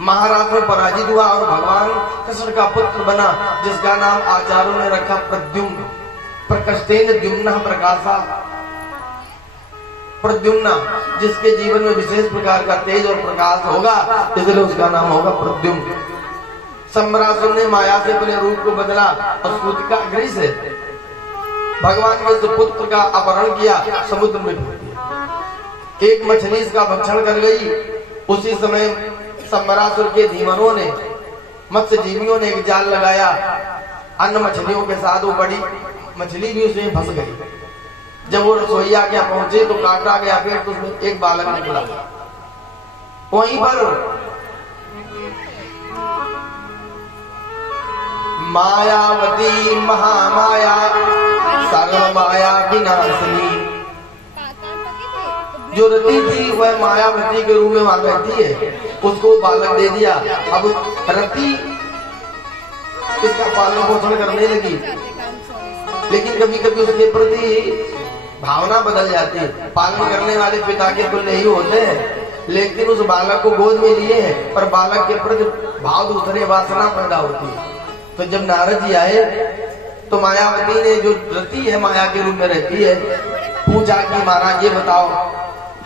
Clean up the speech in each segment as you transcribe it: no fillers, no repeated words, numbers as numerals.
महाराज में पराजित हुआ और भगवान कृष्ण का पुत्र बना, जिसका नाम आचार्यों ने रखा प्रद्युम्न। प्रकस्तेन द्युम्नः प्रकाशा, प्रद्युम्न जिसके जीवन में विशेष प्रकार का तेज और प्रकाश होगा, इसलिए उसका नाम होगा प्रद्युम्न। सम्रासुर ने माया से अपने रूप को बदला और सूतिका गृह से भगवान के सुपुत्र का अपहरण किया, समुद्र में फेंक दिया। एक मछली इसका भक्षण कर गई। उसी समय सम्रासुर के धीमरों ने, मत्स्य जीवियों ने एक जाल लगाया अन्य मछलियों के साथ। वो बड़ी मछली भी उसमें फंस गई। जब वो रसोईया के पहुंचे तो काटा गया पेड़, तो उसमें एक बालक निकला। वहीं पर मायावती महामाया सर्व माया विनाशिनी, जो रति थी वह मायावती के रूप में वहां बैठी है, उसको बालक दे दिया। अब रति इसका पालन पोषण करने लगी, लेकिन कभी कभी उसके प्रति भावना बदल जाती है। पालन करने वाले पिता के तुल्य नहीं होते हैं, लेकिन उस बालक को गोद में लिए हैं, पर बालक के प्रति भाव दूसरे वासना पैदा होती है। तो जब नारद जी आए तो मायावती ने, जो रति है माया के रूप में रहती है, पूछा कि महाराज ये बताओ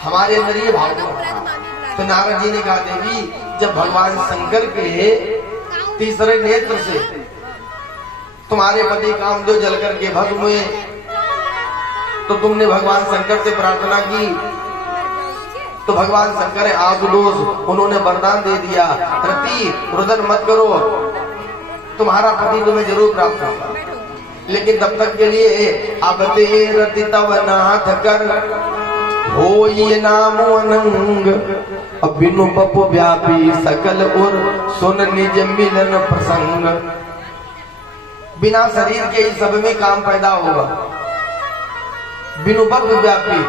हमारे अंदर ये भाव क्यों? तो नारद जी ने कहा, देवी जब भगवान शंकर के तीसरे नेत्र से तुम्हारे पति कामदेव जल करके भस्म हुए, तो तुमने भगवान शंकर से प्रार्थना की, तो भगवान शंकर है आशुतोष, उन्होंने वरदान दे दिया, रति रुदन मत करो, तुम्हारा पति तुम्हें जरूर प्राप्त होगा। लेकिन तब तक के लिए अब ते रति तव नाथ कर हो ये नाम अनंग, अब बिनु पपु व्यापी सकल और सुन निज मिलन प्रसंग। बिना शरीर के इस सब में काम पैदा होगा। बिनु पपु व्यापी,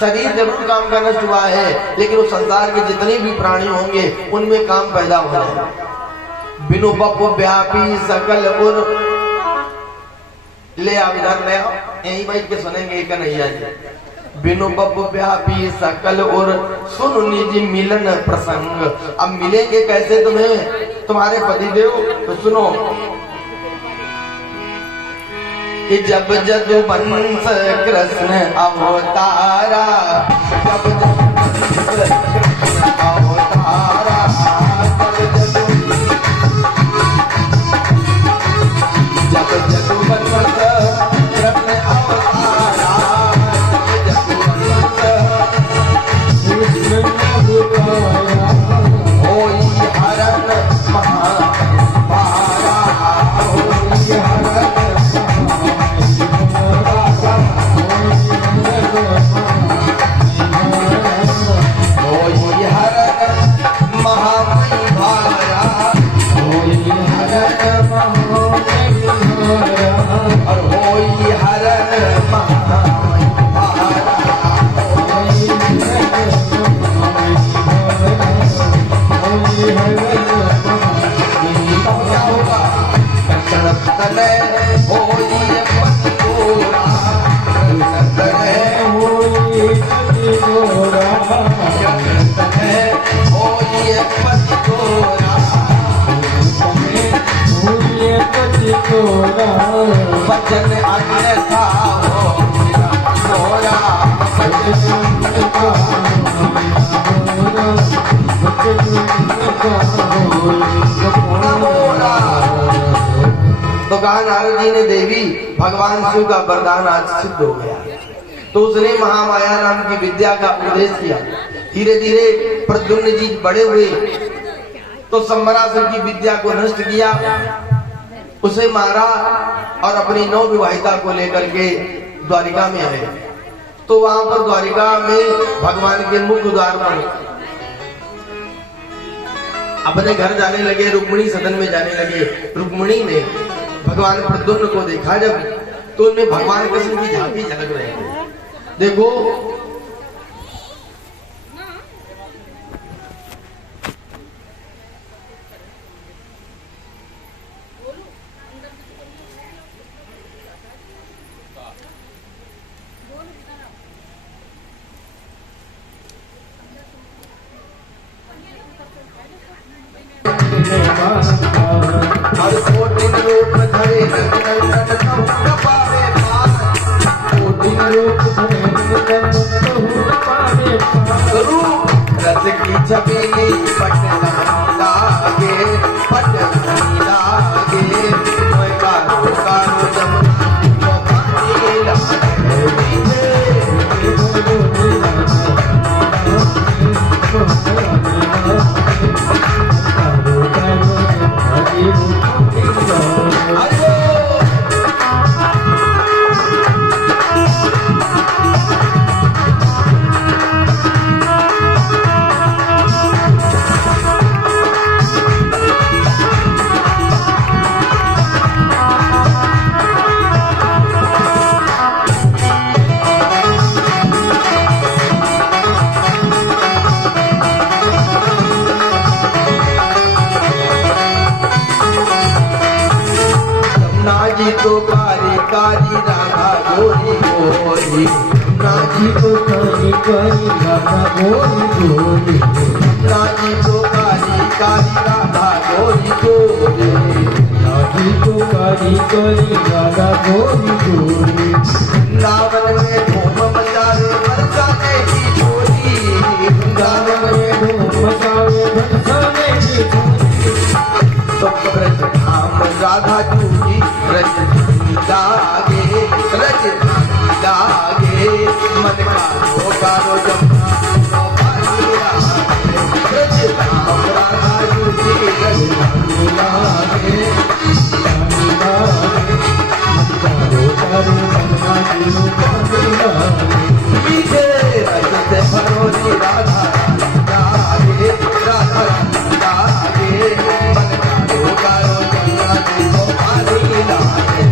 शरीर जरूर काम का नष्ट हुआ है, लेकिन उस संसार के जितने भी प्राणी होंगे उनमें काम पैदा हो जाएगा। बिनु बपु व्यापी सकल उर, ले आओ इधर ले आओ, यहीं बैठ के सुनेंगे कन्हैया जी। बिनु बपु व्यापी सकल उर सुन निज मिलन प्रसंग। अब मिलेंगे कैसे तुम्हें तुम्हारे पतिदेव? तो सुनो कि जब जदुवंश कृष्ण अवतारा, जब अवतारा, जब जदुवंश कृष्ण अवतारा, होई हरण महाभारा, होई हरण वचन अन्यथा हो मोरा, तो कहा नारद जी ने, देवी भगवान शिव का वरदान आज सिद्ध हो गया। तो उसने महामाया नाम की विद्या का उपदेश किया। धीरे धीरे प्रद्युम्न जी बड़े हुए तो सम्रासुर की विद्या को नष्ट किया, उसे मारा और अपनी नौ विवाहिता को लेकर के द्वारिका में आए। तो वहां पर द्वारिका में भगवान के मुख्य द्वार पर अपने घर जाने लगे, रुक्मिणी सदन में जाने लगे। रुक्मिणी ने भगवान प्रद्युम्न को देखा जब, तो उनमें भगवान कृष्ण की झांकी झलक रही थी। देखो और कोटिन रूप धरे नंदन तब पावे पार, कोटिन रूप धरे नंदन तब पावे पार। रूप रस की छबीली पटना लागे, पटना लागे, मैं कारो कारो जमुना को पानी लागे। नाजी तो कारी कारी राधा गोरी गोरी, नाजी तो कारी कारी राधा गोरी गोरी, नाजी तो कारी कारी राधा गोरी गोरी, नाजी तो कारी कारी राधा गोरी गोरी। वृंदावन में धूम मचावे बरसाने की छोरी, वृंदावन में धूम मचावे बरसाने की छोरी। तो ब्रज धाम राधा जूही ब्रज लागे, ब्रज लागे, मन का कारो जमुना को पानी लागे, ब्रज धाम राधा जूही ब्रज लागे, पानी लागे, कारो कारो जमुना तीनों पानी लागे। मीठे रस से भरोसी राधा लागे, राधा लागे, मन का कारो जमुना को पानी लागे।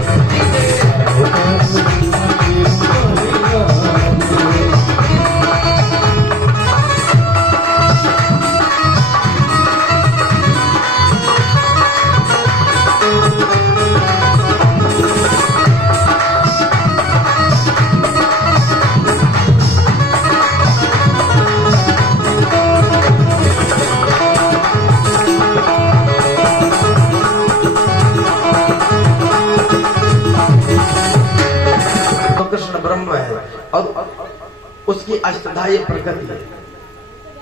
और उसकी अष्टधा ये प्रकृति है।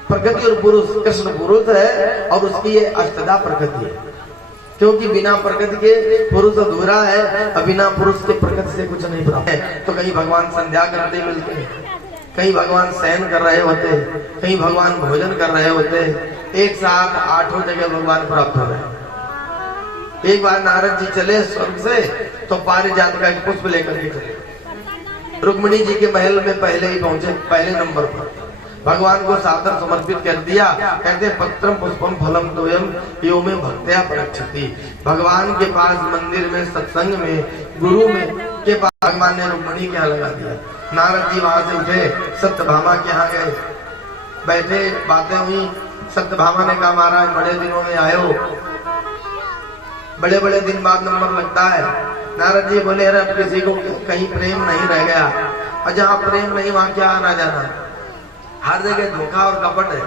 प्रकृति और पुरुष, कृष्ण पुरुष है और उसकी ये अष्टधा प्रकृति है, क्योंकि बिना प्रकृति के पुरुष अधूरा है और बिना पुरुष के प्रकृति से कुछ नहीं प्राप्त है। तो कहीं भगवान संध्या करते मिलते हैं, कहीं भगवान शयन कर रहे होते, कहीं भगवान भोजन कर रहे होते, एक साथ 8 जगह भगवान प्राप्त हो रहे। एक बार नारद जी चले स्वर्ग से तो पारिजात का एक पुष्प लेकर के चले, रुक्मिणी जी के महल में पहले ही पहुंचे, पहले नंबर पर भगवान को सादर समर्पित कर दिया। कहते पत्रम पुष्पम फलम तोयम यो में भक्त्या प्रक्षति। भगवान के पास मंदिर में, सत्संग में, गुरु में के पास भगवान ने रुक्मिणी के यहाँ लगा दिया। नारद जी वहां से उठे, सत्यभामा के यहाँ गए, बैठे, बातें हुई। सत्यभामा ने कहा महाराज बड़े दिनों में आए हो, बड़े बड़े दिन बाद नंबर लगता है। नारद जी बोले अरे अब किसी को कहीं प्रेम नहीं रह गया, और जहाँ प्रेम नहीं वहाँ क्या आना जाना, हर जगह धोखा और कपट है।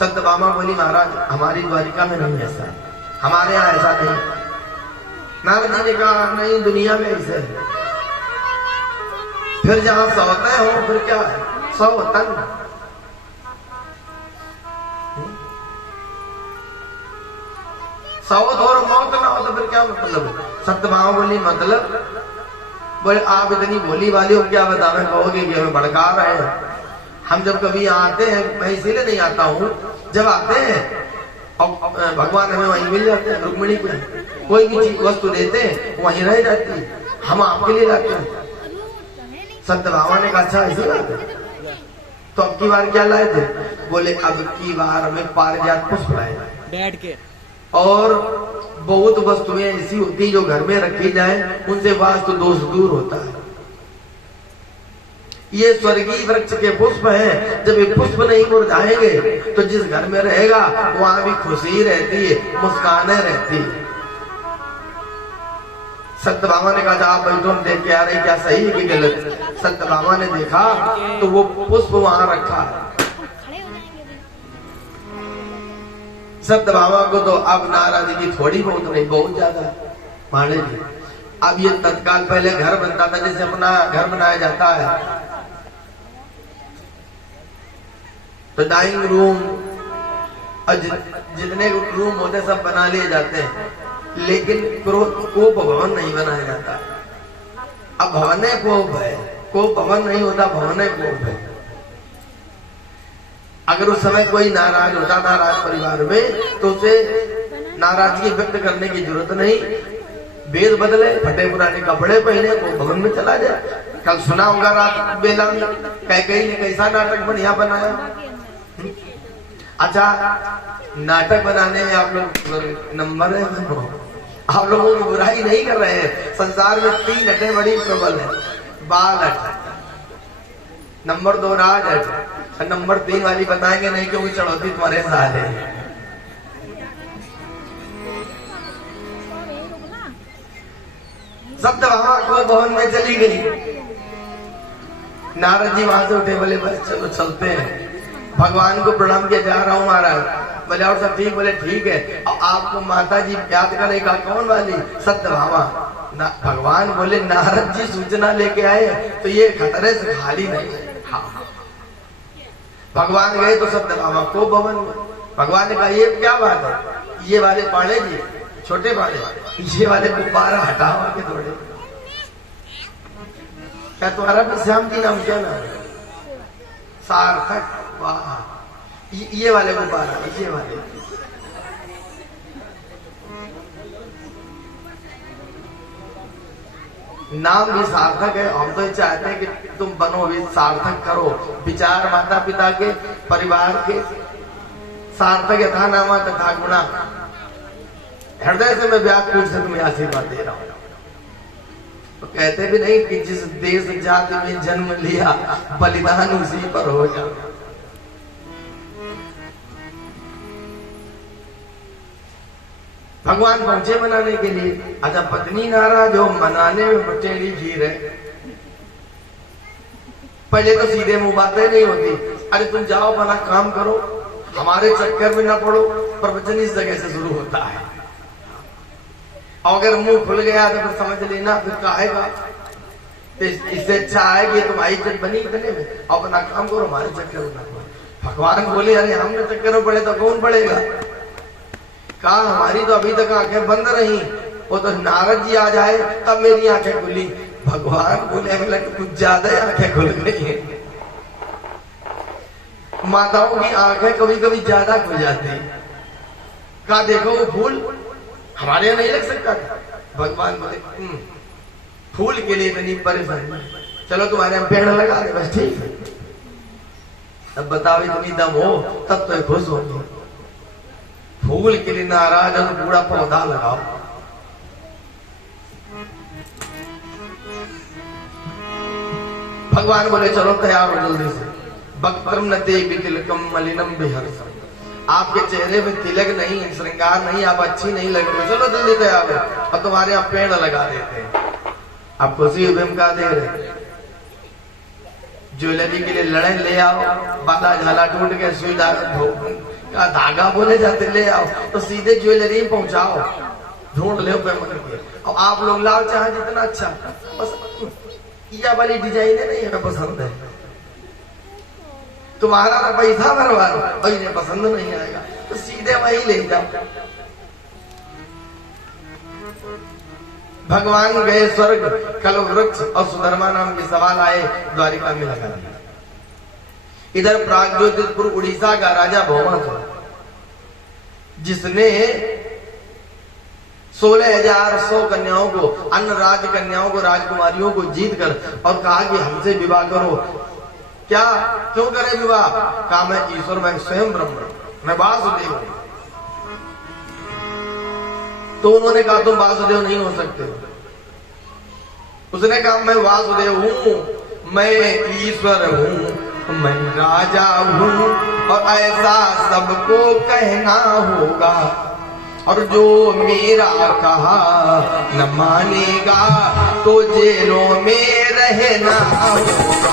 सत्यभामा बोली महाराज हमारी द्वारिका में नहीं ऐसा, हमारे यहाँ ऐसा नहीं। नारद जी ने कहा नहीं दुनिया में ऐसे है। फिर जहाँ सौते हो फिर क्या है, सौतन। सौत और मौत ना हो तो फिर क्या मतलब। सत्यभामा बोली मतलब, बोले आप इतनी भोली वाली हो, क्या बतावे कहोगे कि हमें भड़का रहे हैं। हम जब कभी आते हैं, मैं इसीलिए नहीं आता हूँ, जब आते हैं और भगवान हमें वहीं मिल जाते हैं, रुक्मिणी के कोई भी चीज वस्तु देते हैं वहीं रह जाती है, हम आपके लिए लाते हैं। सत्यभामा ने कहा अच्छा ऐसी बात है, तो अब की बार क्या लाए थे। बोले अब की बार हमें पारिजात पुष्प लाए बैठ के, और बहुत वस्तुएं ऐसी होती जो घर में रखी जाए उनसे वास्तु दोष दूर होता है। ये स्वर्गीय वृक्ष के पुष्प हैं, जब ये पुष्प नहीं मुरझाएंगे तो जिस घर में रहेगा वहां भी खुशी रहती है, मुस्कानें रहती है। सत्यभामा ने कहा आप बैठो, हम देख के आ रहे क्या सही है कि गलत। सत्यभामा ने देखा तो वो पुष्प वहां रखा है। सत्यभामा को तो अब नाराजगी थोड़ी बहुत नहीं, बहुत ज्यादा माने जी। अब ये तत्काल पहले घर बनता था, जैसे अपना घर बनाया जाता है तो डाइनिंग रूम और जितने रूम होते सब बना लिए जाते हैं, लेकिन कोप भवन नहीं बनाया जाता। अब भवन कोप है, कोप भवन नहीं होता, भवन कोप है। अगर उस समय कोई नाराज होता था राज परिवार में तो उसे नाराजगी व्यक्त करने की जरूरत नहीं, वेद बदले, फटे पुराने कपड़े पहने, वो भवन में चला जाए। कल सुना होगा रात बेला में कैकेयी ने कैसा नाटक बढ़िया बनाया। अच्छा, नाटक बनाने में आप लोग नंबर है, आप लोगों की बुराई नहीं कर रहे हैं। संसार में 3 हटें बड़ी प्रबल है, बाल हट, नंबर 2 राज हट, नंबर 3 वाली बताएंगे नहीं क्योंकि चढ़ौती तुम्हारे साथ है। सत्यभामा को भवन में चली गई। नारद जी वहां से उठे, बोले बस चलो चलते हैं, भगवान को प्रणाम किया, जा रहा हूँ महाराज। बोले और सब ठीक? बोले ठीक है। और आपको माता जी याद करेगा, कौन वाली? सत्यभामा। भगवान बोले नारद जी सूचना लेके आए तो ये खतरे से खाली नहीं है। हाँ, भगवान गए तो सत्यभामा को भवन में। भगवान ने कहा ये क्या बात है, ये वाले पाड़े जी, छोटे पाड़े, ये वाले गुब्बारा हटाओ आके थोड़े। क्या तुम्हारा भी श्याम जी नाम क्या नाम? सार्थक। वाह, ये वाले गुब्बारा, ये वाले। नाम भी सार्थक है। हम तो चाहते हैं कि तुम बनो भी सार्थक, करो विचार माता पिता के, परिवार के। सार्थक यथा नामा तथा गुणा। हृदय से मैं व्याकुल से तुम्हें आशीर्वाद दे रहा हूं। तो कहते भी नहीं कि जिस देश जाति में जन्म लिया बलिदान उसी पर हो जा। भगवान पहुंचे मनाने के लिए। अच्छा, पत्नी नाराज हो, मनाने में टेढ़ी खीर है। पहले तो सीधे मुंह बातें नहीं होती, अरे तुम जाओ बना काम करो, हमारे चक्कर में ना पड़ो। प्रवचन इस जगह से शुरू होता है। और अगर मुंह खुल गया तो फिर समझ लेना फिर कहेगा। इससे अच्छा है कि तुम्हारी इज्जत बनी इतने में, और अपना काम करो, हमारे चक्कर में ना पड़ो। भगवान बोले अरे हमने चक्कर में पड़े तो कौन पड़ेगा? कहा हमारी तो अभी तक आंखें बंद रही, वो तो नारद जी आ जाए तब मेरी आंखें खुली। भगवान बोले कुछ ज्यादा आंखें खुल गई है। माताओं की आंखें कभी कभी ज्यादा खुल जाती है। कहा देखो वो फूल हमारे यहाँ नहीं लग सकता था। भगवान बोले फूल के लिए इतनी परेशानी, चलो तुम्हारे यहाँ पेड़ लगा दे, बस ठीक है। अब बताओ इतनी दम हो तब तो खुश होगी। फूल के लिए नाराज हो तो पूरा पौधा लगाओ। भगवान बोले चलो तैयार हो जल्दी से। वक्त्रम न देवी तिलकम मलिनम बिहर्षम। आपके चेहरे में तिलक नहीं, श्रृंगार नहीं, आप अच्छी नहीं लग रही, चलो जल्दी तैयार हो। अब तुम्हारे यहाँ पेड़ लगा देते हैं। आप खुशी में का दे रहे, ज्वेलरी के लिए लड़े ले आओ, बाला झाला टूट के सुई का धागा बोले जाते ले आओ, तो सीधे ज्वेलरी में पहुंचाओ, ढूंढ ले के। और आप लोग लाओ चाहे जितना अच्छा, बस यह वाली डिजाइन नहीं हमें पसंद है, तुम्हारा तो पैसा बर्बाद और इन्हें पसंद नहीं आएगा, तो सीधे वही ले जाओ। भगवान गए स्वर्ग, कल वृक्ष और सुधर्मा नाम के सवाल आए, द्वारिका में लगा दिया। इधर प्रागज्योतिषपुर उड़ीसा का राजा भौमा था, जिसने 16,100 कन्याओं को, अन्य राज कन्याओं को, राजकुमारियों को जीत कर और कहा कि हमसे विवाह करो। क्या क्यों करे विवाह? कहा मैं ईश्वर, मैं स्वयं ब्रह्म, मैं वासुदेव हूं। तो उन्होंने कहा तुम वासुदेव नहीं हो सकते। उसने कहा मैं वासुदेव हूं, मैं ईश्वर हूं, मैं राजा हूं, और ऐसा सबको कहना होगा, और जो मेरा कहा न मानेगा तो जेलों में रहना होगा।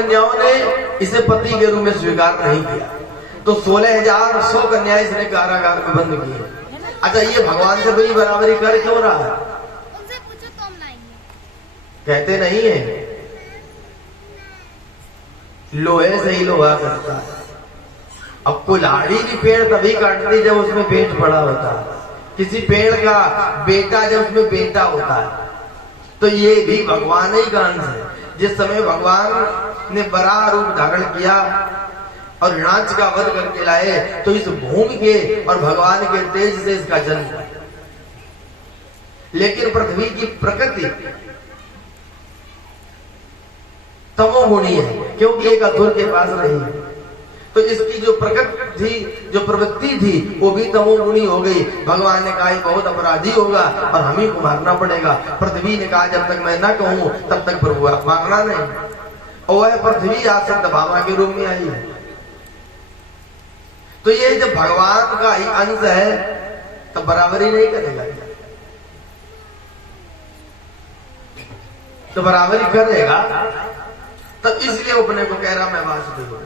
कन्याओं ने इसे पति के रूप में स्वीकार नहीं किया, तो 16,100 कन्याएं इसने कारागार में बंद की है। अच्छा, ये भगवान से बड़ी बराबरी कर क्यों रहा है? उनसे पूछो तो हम लाएंगे। कहते नहीं है लोहे से ही लोहा करता है। अब कुल्हाड़ी भी पेड़ तभी काटती जब उसमें पेट पड़ा होता है, किसी पेड़ का बेटा जब उसमें बेटा होता है। तो ये भी भगवान ही का अंश है। जिस समय भगवान ने बराह रूप धारण किया और हिरणाक्ष का वध करके लाए, तो इस भूमि के और भगवान के तेज से इसका जन्म हुआ। लेकिन पृथ्वी की प्रकृति तमोगुणी है, क्योंकि एक असुर के पास नहीं है। तो इसकी जो प्रकृति थी, जो प्रवृत्ति थी, वो भी तमोगुणी हो गई। भगवान ने कहा बहुत अपराधी होगा और हम ही को मारना पड़ेगा। पृथ्वी ने कहा जब तक मैं न कहूं तब तक प्रभु आप मारना नहीं। और वह पृथ्वी आज सत्यभामा के रूप में आई है। तो ये जब भगवान का ही अंश है तो बराबरी नहीं करेगा, तो बराबरी करेगा। तब इसलिए अपने को कह रहा मैं वासुदेव हूं।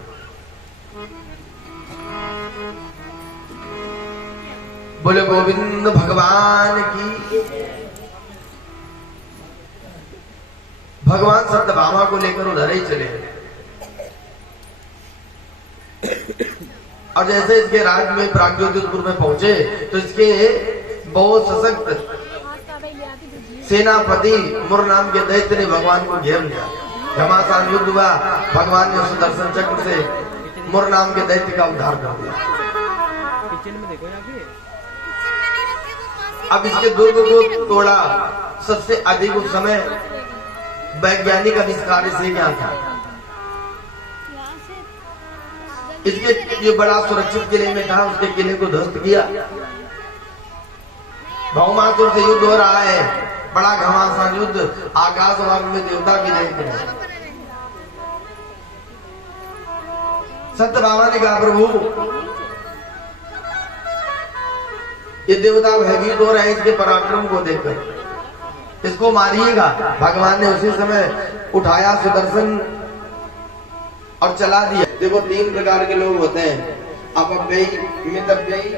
बोले गोविंद भगवान की। भगवान सत्यभामा को लेकर उधर ही चले। और जैसे इसके राज्य में प्राग्ज्योतिषपुर में पहुंचे तो इसके बहुत सशक्त सेनापति मुर नाम के दैत्य ने भगवान को घेर लिया। घमासान युद्ध हुआ, भगवान ने सुदर्शन चक्र से मुर नाम के दैत्य का उद्धार कर दिया। अब इसके दुर्ग को तोड़ा। सबसे अधिक उस समय वैज्ञानिक आविष्कार से क्या था? इसके जो बड़ा सुरक्षित किले में था, उसके किले को ध्वस्त किया। भौमासुर से युद्ध हो रहा है, बड़ा घमासान युद्ध। आकाश मार्ग में देवता की दैत्य है। सत्यभामा ने कहा प्रभु ये देवता भयभीत हो रहे हैं इसके पराक्रम को देखकर, इसको मारिएगा। भगवान ने उसी समय उठाया सुदर्शन और चला दिया। देखो 3 प्रकार के लोग होते हैं, अपव्ययी, मितव्ययी,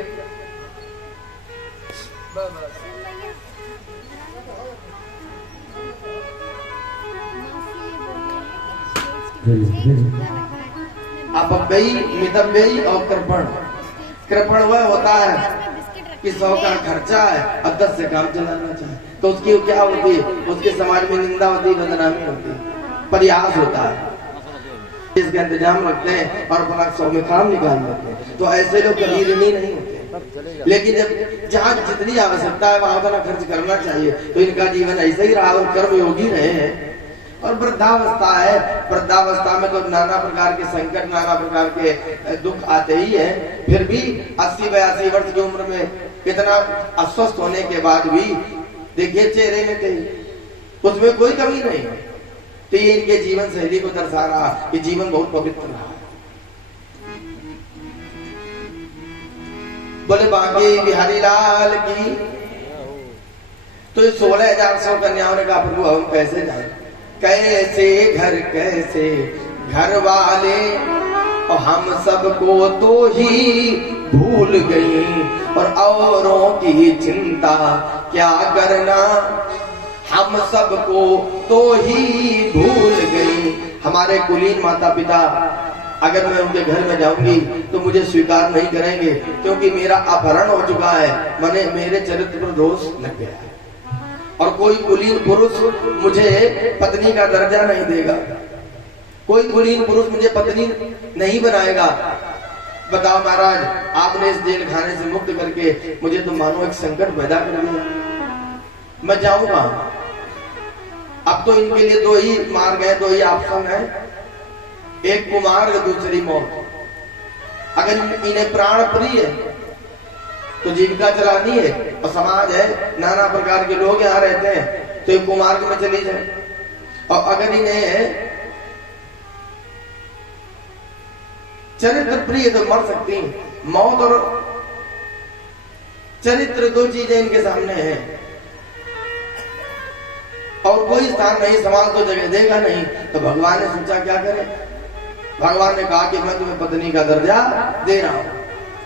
अपव्ययी, मितव्ययी और कृपण। कृपण वह होता है कि 100 का खर्चा है और 10 से काम चलाना चाहे, तो उसकी क्या होती है? उसके समाज में निंदा होती है, बदनामी होती है, प्रयास होता है, इसका इंतजाम रखते हैं और अपना 100 में काम निकाल लेते हैं। तो ऐसे लोग कभी ऋणी नहीं होते। लेकिन जब जहाँ जितनी आवश्यकता है वहां उतना खर्च करना चाहिए। तो इनका जीवन ऐसे ही रहा और कर्म योगी रहे हैं। और वृद्धावस्था है, वृद्धावस्था में तो नाना प्रकार के संकट, नाना प्रकार के दुख आते ही है। फिर भी 80-82 वर्ष की उम्र में इतना अस्वस्थ होने के बाद भी देखिए चेहरे में कहीं उसमें कोई कमी नहीं है। तो ये इनके जीवन शैली को दर्शा रहा कि जीवन बहुत पवित्र रहा। बोले बांके बिहारी लाल की। तो 16,100 कन्याओं ने कहा प्रभु हम कैसे जाए? कैसे घर, कैसे घर वाले, और हम सबको तो ही भूल गई, और औरों की चिंता क्या करना, हम सबको तो ही भूल गई। हमारे कुलीन माता पिता अगर मैं उनके घर में जाऊंगी तो मुझे स्वीकार नहीं करेंगे, क्योंकि मेरा अपहरण हो चुका है, मैंने मेरे चरित्र पर दोष लग गया है। और कोई कुलीन पुरुष मुझे पत्नी का दर्जा नहीं देगा, कोई कुलीन पुरुष मुझे पत्नी नहीं बनाएगा। बताओ महाराज, आपने इस जेल खाने से मुक्त करके मुझे तो मानो एक संकट पैदा कर दिया, मैं जाऊंगा। अब तो इनके लिए 2 ही मार्ग है, 2 ही ऑप्शन है, एक कुमार्ग, दूसरी मौत। अगर इन्हें प्राण प्रिय है तो जीविका चलानी है, और समाज है, नाना प्रकार के लोग यहाँ रहते हैं, तो एक कुमार्ग में चली जाए। और अगर इन्हें चरित्र प्रिय तो मर सकती हैं। मौत और चरित्र 2 चीजें इनके सामने हैं। और कोई स्थान नहीं, समान तो जगह देगा नहीं। तो भगवान ने सोचा क्या करे। भगवान ने कहा कि मैं तुम्हें पत्नी का दर्जा दे रहा हूं,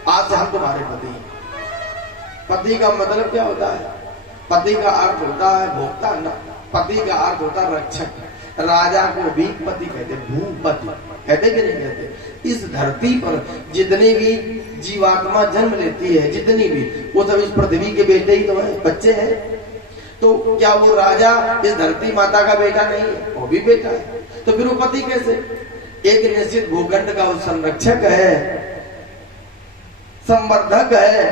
आज से हम तुम्हारे पति हैं। पति का मतलब क्या होता है? पति का अर्थ होता है भोक्ता, पति का अर्थ होता है रक्षक। राजा को भी पति कहते, भूपति कहते कि नहीं कहते? इस धरती पर जितनी भी जीवात्मा जन्म लेती है, जितनी भी, वो सब इस पृथ्वी के बेटे ही तो है, बच्चे हैं। तो क्या वो राजा इस धरती माता का बेटा नहीं है? वो भी बेटा है। तो फिर वो पति कैसे? एक निश्चित भूखंड का संरक्षक है, संवर्धक है,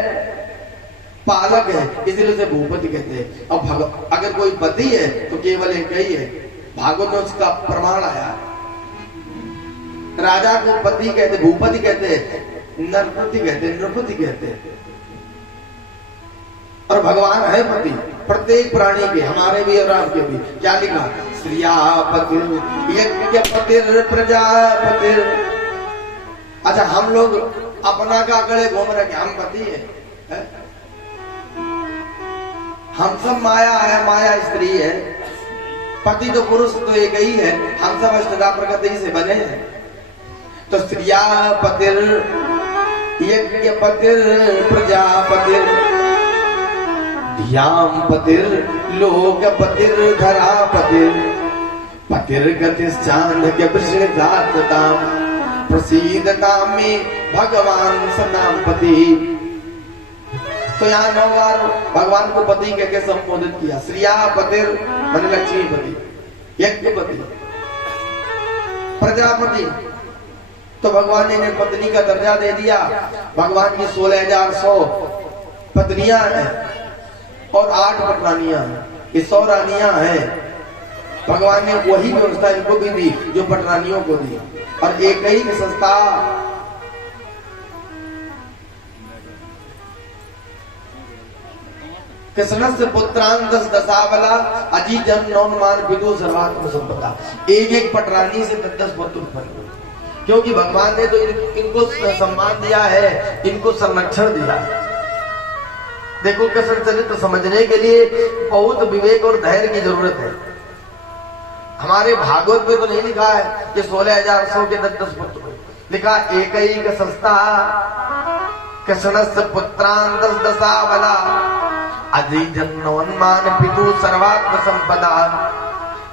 पालक है, इसलिए उसे भूपति कहते हैं। अब अगर कोई पति है तो केवल एक ही है, भागवत में उसका प्रमाण आया। राजा को पति कहते, भूपति कहते, नरपति कहते, नृपति कहते। और भगवान है पति प्रत्येक प्राणी के, हमारे भी और आपके भी। क्या लिखा? श्रियापति यज्ञपतिर प्रजापतिर। अच्छा, हम लोग अपना का गले घूम रहे, हम पति है? हम सब माया है, माया स्त्री है। पति तो पुरुष तो एक ही है, हम सब अष्टधा प्रकृति से बने हैं। तो श्रियापतिर यज्ञपतिर प्रजापतिर ध्याम पतिर लोकपतिर धरापतिर पतिर्गतिश्चान्य वृषिताम प्रसीदताम में भगवान सनाम पति। तो यहाँ 9 बार भगवान को पति कह के संबोधित किया। श्रियापतिर माने लक्ष्मीपति, यज्ञपति, प्रजापति। तो भगवान ने पत्नी का दर्जा दे दिया। भगवान की 16,100 पत्नियां हैं और 8 पटरानियां हैं, ये 100 रानियां हैं। भगवान ने वही व्यवस्था इनको भी दी जो पटरानियों को दी। और एक ही संस्था कृष्णस्य पुत्रान 10 दशावला अजी जन नौनमान विदु सर्वात्म संपदा। एक पटरानी से 10 पुत्र उत्पन्न हुए, क्योंकि भगवान ने तो इनको सम्मान दिया है, इनको संरक्षण दिया है। देखो, कृष्ण चरित्र समझने के लिए बहुत विवेक और धैर्य की जरूरत है। हमारे भागवत में तो नहीं लिखा है कि 16,100 के 10 पुत्र, लिखा एक ही का संस्था कृष्णस्य पुत्रान 10 दशावला अजी जन्मोन्मान पितु सर्वात्म संपदा।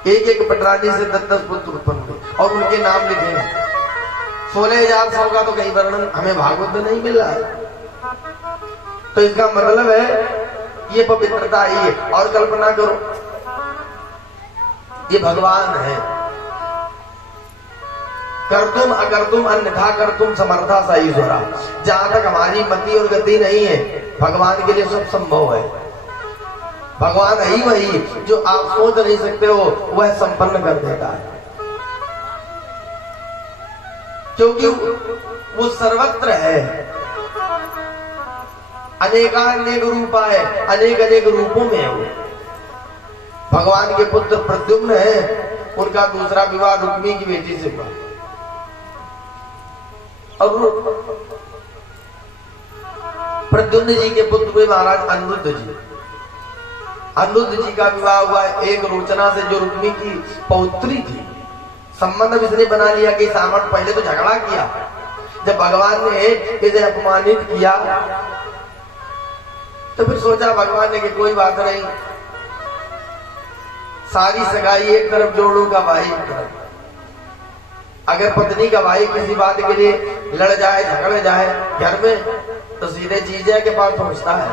एक पटरानी से 10 पुत्र उत्पन्न हुए और उनके नाम लिखे हैं। 16,100 का तो कहीं वर्णन हमें भागवत में नहीं मिल रहा है। तो इसका मतलब है ये पवित्रता ही है। और कल्पना करो, ये भगवान है। कर्तुम अकर्तुम अन्यथा कर्तुम समर्था सा ईश्वरा। जहां तक हमारी मति और गति नहीं है, भगवान के लिए सब संभव है। भगवान ही वही जो आप सोच नहीं सकते हो, वह संपन्न कर देता है, क्योंकि वो सर्वत्र है। अनेकानेक रूप है, अनेक अनेक रूपों में है वो। भगवान के पुत्र प्रद्युम्न है, उनका दूसरा विवाह रुक्मी की बेटी से हुआ। और प्रद्युम्न जी के पुत्र हुए महाराज अनिरुद्ध जी। अनिरुद्ध जी का विवाह हुआ एक रोचना से, जो रुक्मी की पौत्री थी। संबंध इसने बना लिया कि सामंत पहले तो झगड़ा किया, जब भगवान ने इसे अपमानित किया तो फिर सोचा भगवान ने कि कोई बात नहीं, सारी सगाई एक तरफ जोड़ूंगा, भाई एक तरफ। अगर पत्नी का भाई किसी बात के लिए लड़ जाए, झगड़ जाए घर में, तो सीधे जीजा के पास पहुंचता है।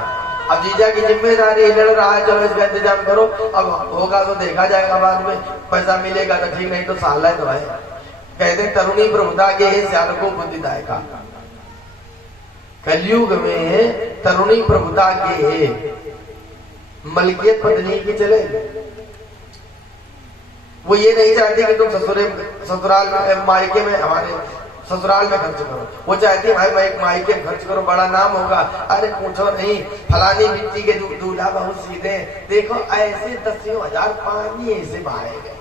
अब जीजा की जिम्मेदारी, लड़ रहा है, चलो इसका इंतजाम करो, अब होगा तो देखा जाएगा बाद में, पैसा मिलेगा तो ठीक, नहीं तो साल है तो है। कहते तरुणी प्रभुता के श्याल को बुद्धिदायका। कलयुग में तरुणी प्रभुता के मलकियत पत्नी की चले। वो ये नहीं चाहती कि तुम ससुराल में, मायके में, हमारे ससुराल में खर्च करो। वो चाहती है भाई एक मायके में खर्च करो, बड़ा नाम होगा। अरे पूछो नहीं, फलानी मिट्टी के दूल्हा बहुत सीधे, देखो ऐसे 10,000 पानी ऐसे बहाए गए।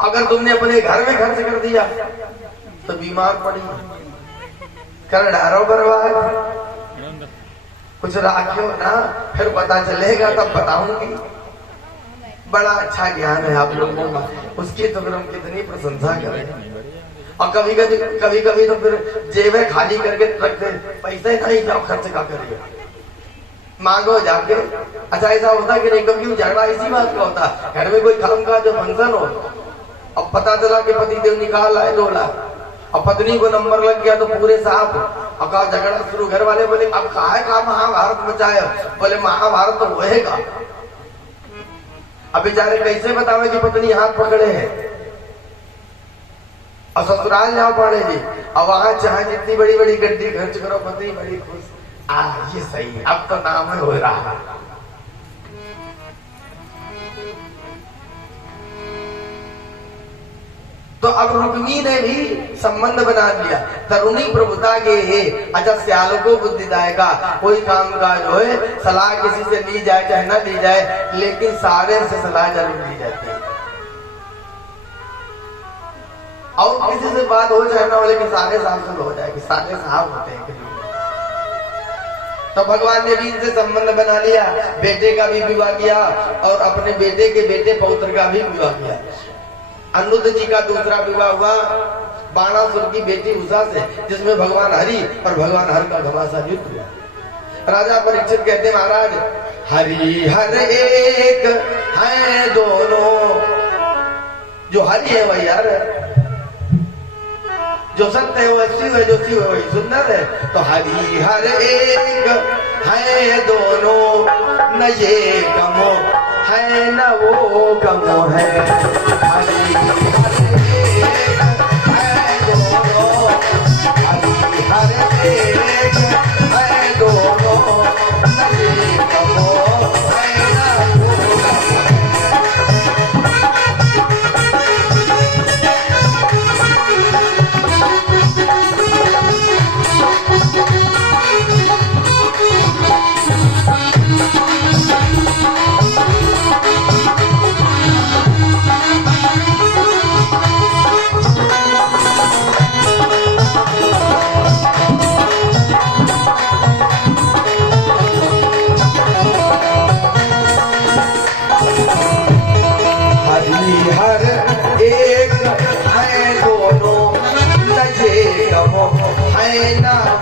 अगर तुमने अपने घर में खर्च कर दिया तो बीमार पड़ी, कर डारो बर्बाद। कुछ राखियो ना, फिर पता चलेगा तब बताऊंगी। बड़ा अच्छा ज्ञान है आप लोगों का, उसकी तो फिर हम कितनी प्रशंसा करें। और कभी कभी तो फिर जेबें खाली करके रखते, पैसे नहीं जाओ खर्च का करिए, मांगो जाके। अच्छा ऐसा होता कि नहीं, कभी झगड़ा इसी बात का होता, घर में कोई काम का जो फंक्शन हो, अब पता चला कि पति देव निकाल आए 2 लाख, अब पत्नी को नंबर लग गया तो पूरे साहब, अब कहा झगड़ा शुरू। घर वाले बोले अब कहा महाभारत मचाए, बोले महाभारत तो होएगा। अब बेचारे कैसे बतावे कि पत्नी हाथ पकड़े हैं, और ससुराल जाओ पड़े जी, अब वहां चाहे जितनी बड़ी बड़ी गड्डी खर्च करो, पत्नी बड़ी खुश, ये सही, अब तो नाम है हो रहा। तो अब रुक्मी ने भी संबंध बना लिया, तरुणी प्रभुता के है। अच्छा सियालों को बुद्धिदायका, कोई काम काज होए, सलाह किसी से ली जाए चाहे ना ली जाए, लेकिन सारे से सलाह जरूर ली जाती है। और किसी से बात हो चाहे ना हो, लेकिन सारे साहब से हो जाए कि सारे साहब होते हैं। तो भगवान ने भी इनसे संबंध बना लिया, बेटे का भी विवाह किया और अपने बेटे के बेटे पौत्र का भी विवाह किया। अनुरुद्ध जी का दूसरा विवाह हुआ बाणासुर की बेटी उषा से, जिसमें भगवान हरि और भगवान हर का घमासान युद्ध हुआ। राजा परीक्षित कहते महाराज, हरि हर एक है दोनों, जो हरि है वही हर है, जो सत्य है वह शिव है, जो शिव है वही सुंदर है। तो हरि हर एक है दोनों, न ये कमो है न वो कमो है। हरि हर एक है दोनों, हरि हर एक है दोनों, न ये कमो है न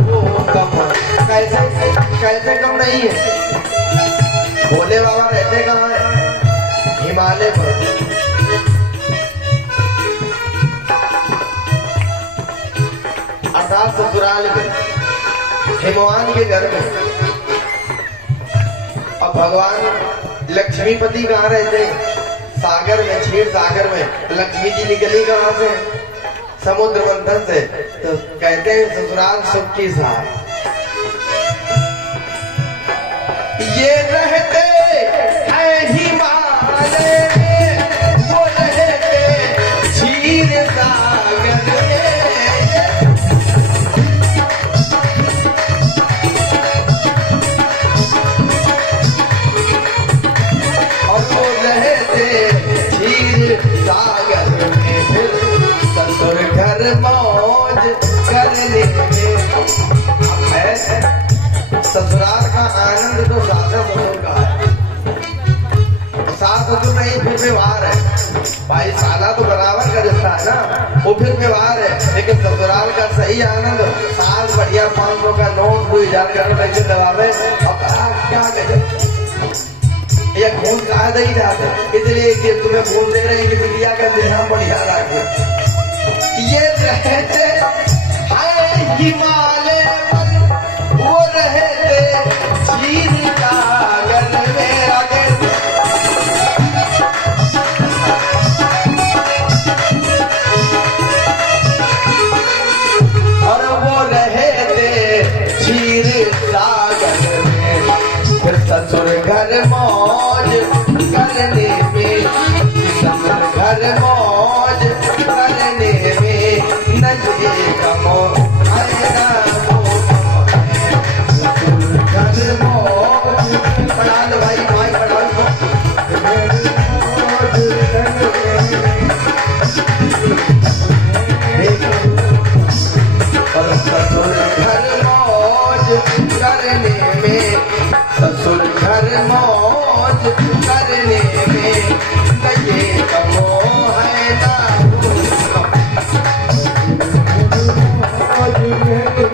वो कमो है। कैसे कम नहीं है, भोले बाबा रहते कहाँ है? हिमालय पर। अर्थात ससुराल में, हिमवान के घर में। अब भगवान लक्ष्मीपति कहाँ रहते? सागर में, क्षीर सागर में। लक्ष्मी जी निकली कहाँ से? समुद्र मंथन से। तो कहते हैं ससुराल सुख की साथ। ये रहते हैं हिमालय में, वो रहते क्षीर सागर में। और वो रहते क्षीर सागर में, फिर ससुर घर मौज करने में। ससुराल का आनंद तो सासा ससुर का है, सास ससुर नहीं फिर व्यवहार है। भाई साला तो बराबर का रिश्ता है ना, वो फिर व्यवहार है। लेकिन ससुराल का सही आनंद, सास बढ़िया 500 का नोट 2000 का नोट ऐसे दबावे, अब क्या कहते ये खून कहा दे जाते, इसलिए कि तुम्हें खून दे रहे हैं, दिया का ध्यान बढ़िया रखे। ये रहते हैं हिमालय पर, वो रहते क्षीर सागर में। आगे और वो रहते क्षीर सागर में, फिर ससुर घर मौज करने में। ससुर घर मौज करने में, न ये कमो है ना वो कमो है। ससुर घर मौज पढ़ा लो भाई, भाई पढ़ा लो। और ससुर घर मौज करने में, और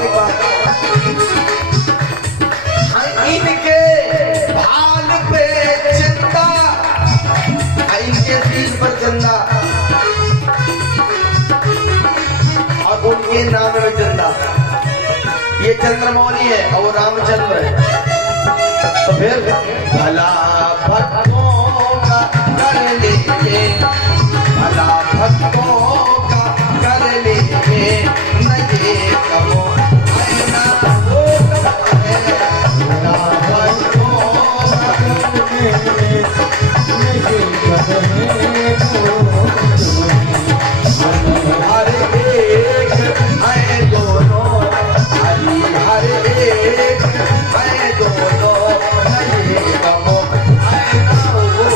एक बात, इनके भाल पे चंदा, इनके सिर पर चंदा और उनके नाम में चंदा। ये चंद्रमौली है और वो रामचंद्र है। तो फिर भला भक्तों का कर लेंगे, भला भक्तों का कर लेंगे, न ये कहो ऐना वो है, भला भक्तों का हर एक है दोनों, हरी हर एक है दोनों, न ये कहो ऐना वो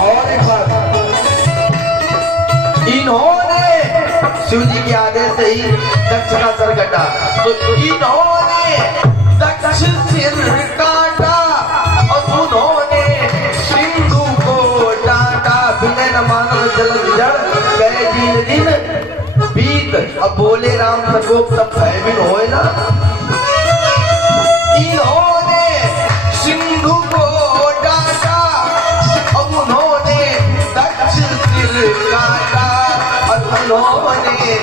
और एक बात, इन्होंने शिव जी के आदेश से ही दक्ष का सर कटा, तो इन्होंने दक्ष सिर काटा और उन्होंने सिंधु को डांटा। बिना न मानव जल जड़ गए दिन दिन बीत। अब बोले राम सकोप सब भयभीन होए ना। इन्होंने सिंधु को डांटा और उन्होंने दक्ष सिर काटा, और उन्होंने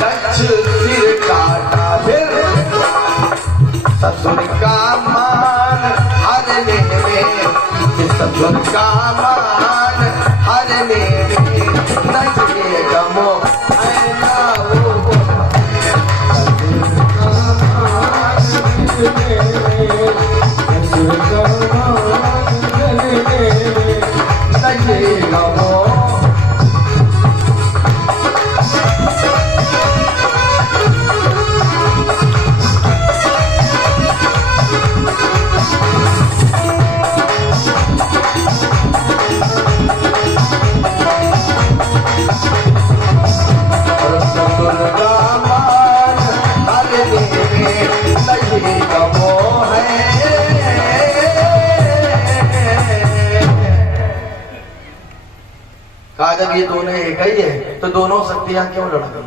दक्ष सिर काटा। फिर ससुर का मान हरने में, ससुर का मान हरने में, न ये गमो ऐना वो न ये गमो। जब ये दोनों एक ही है तो दोनों शक्तियां क्यों लड़ गई?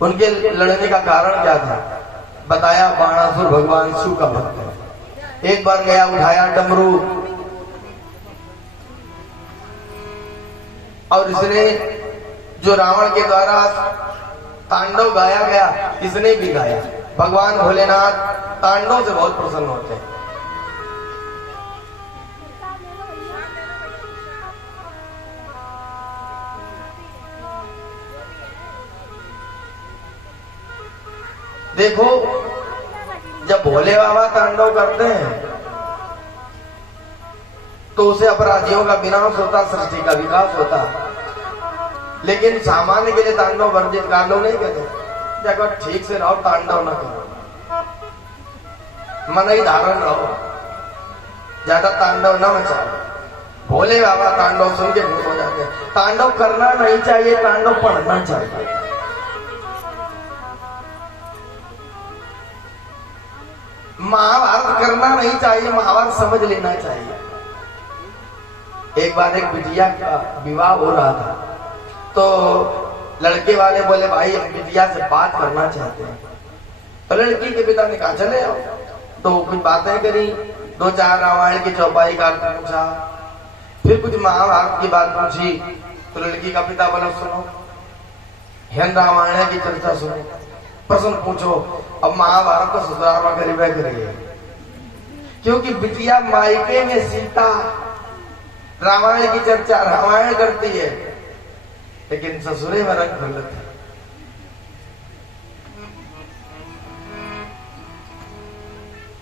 उनके लड़ने का कारण क्या था? बताया बाणासुर भगवान शिव का भक्त है। एक बार गया, उठाया डमरू और इसने जो रावण के द्वारा तांडव गाया गया, इसने भी गाया। भगवान भोलेनाथ तांडव से बहुत प्रसन्न होते हैं। देखो, जब भोले बाबा तांडव करते हैं तो उसे अपराधियों का विनाश होता, सृष्टि का विकास होता। लेकिन सामान्य के लिए तांडव वर्जित तांडव नहीं कहते। जब ठीक से रहो, तांडव ना करो, मन ही धारण रहो, ज्यादा तांडव ना मचाओ। भोले बाबा तांडव सुन के खुश हो जाते हैं। तांडव करना नहीं चाहिए, तांडव पढ़ना चाहिए। महाभारत करना नहीं चाहिए, महाभारत समझ लेना चाहिए। एक बार एक बिटिया का विवाह हो रहा था, तो लड़के वाले बोले भाई हम बिटिया से बात करना चाहते हैं। तो लड़की के पिता ने कहा चले आओ। तो कुछ बातें करी, 2-4 रामायण की चौपाई का पूछा, फिर कुछ महाभारत की बात पूछी। तो लड़की का पिता बोला सुनो, हिंद रामायण की चर्चा सुनो, प्रश्न पूछो। अब महाभारत को ससुराल में करीब करिए, क्योंकि बिटिया मायके में सीता रामायण की चर्चा रामायण करती है, लेकिन ससुरे में रंग गलत है।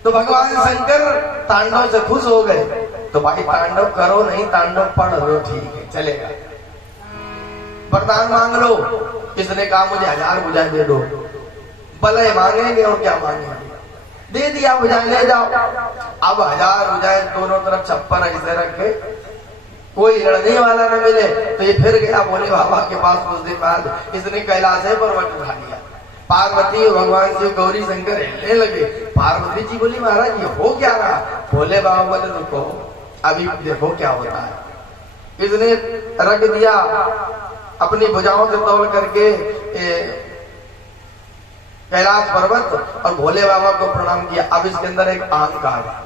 तो भगवान शंकर तांडव से खुश हो गए। तो भाई तांडव करो नहीं, तांडव पढ़ लो, ठीक है चलेगा। वरदान मांग लो। किसने कहा मुझे 1000 भुजाएं दे दो। भले मांगेंगे और क्या मांगेंगे, दे दिया भुजाएं, ले जाओ। अब 1000 भुजाएं दोनों तरफ 56 ऐसे रखे, कोई लड़ने वाला न मिले तो ये फिर गया भोले बाबा के पास। कुछ दिन बाद इसने कैलाश पर्वत उठा लिया। पार्वती भगवान शिव गौरी शंकर हिलने लगे। पार्वती जी बोली महाराज ये हो क्या रहा? भोले बाबा बोले रुको अभी देखो क्या होता है। इसने रख दिया अपनी भुजाओं से तौल करके कैलाश पर्वत और भोले बाबा को प्रणाम किया। अब इसके अंदर एक अहंकार है।